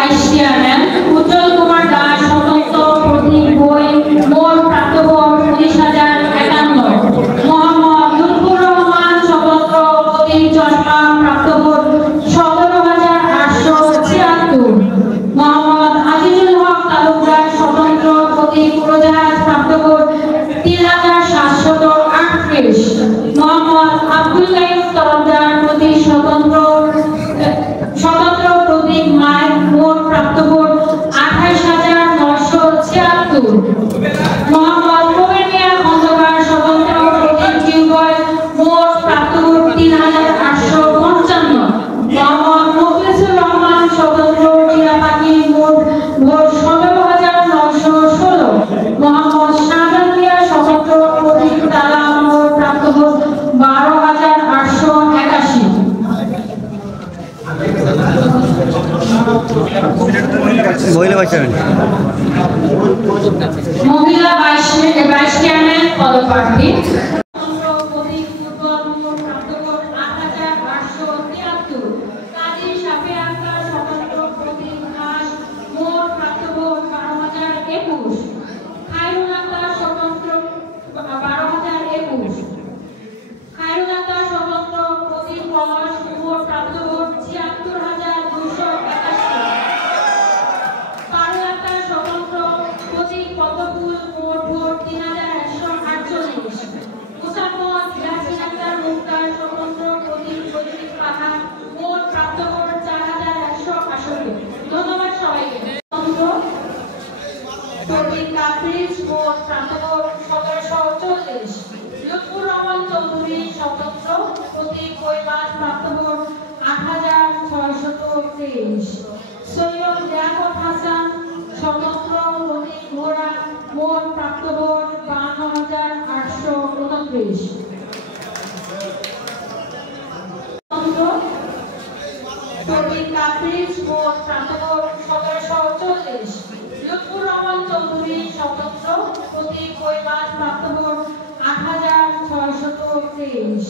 Vice chairman উজ্জ্বল কুমার দাস স্বতন্ত্র প্রতীক বই মোট প্রাপ্ত ভোট 19,051। মোহাম্মদ লুৎফুর রহমান স্বতন্ত্র প্রতীক চশমা প্রাপ্ত ভোট 17,876। মোহাম্মদ আজিজুল হক তালুকদার স্বতন্ত্র প্রতীক উড়োজাহাজ প্রাপ্ত ভোট 3,738। মোহাম্মদ আব্দুল কাইয়ুম তরফদার প্রতীক স্বতন্ত্র প্রতীক মাইক মোট প্রাপ্ত ভোট 28,976। মোহাম্মদ কবির মিয়া খন্দকার স্বতন্ত্র প্রতীক টিউবওয়েল মোট প্রাপ্ত ভোট 3,855। মোহাম্মদ মুখলিসুর রহমান স্বতন্ত্র টিয়া পাখি মোট ভোট 17,916। মোহাম্মদ শাহজাহান মিয়া স্বতন্ত্র প্রতীক তালা মোট প্রাপ্ত ভোট 12,881। মহিলা ভাইস চেয়ারম্যান পদপ্রার্থী লুৎফুর রহমান চৌধুরী স্বতন্ত্র প্রতীক কৈলাস প্রাপ্ত ভোট 8,623। সৈয়দ লিয়াকত হাসান স্বতন্ত্র প্রতীক ঘোড়া মোট প্রাপ্ত ভোট 52,829। প্রতীক কাপ্রিজ মোট প্রাপ্ত ভোট 1740। লুৎফুর রহমান চৌধুরী স্বতন্ত্র প্রতীক কৈলাস প্রাপ্ত ভোট 8,623।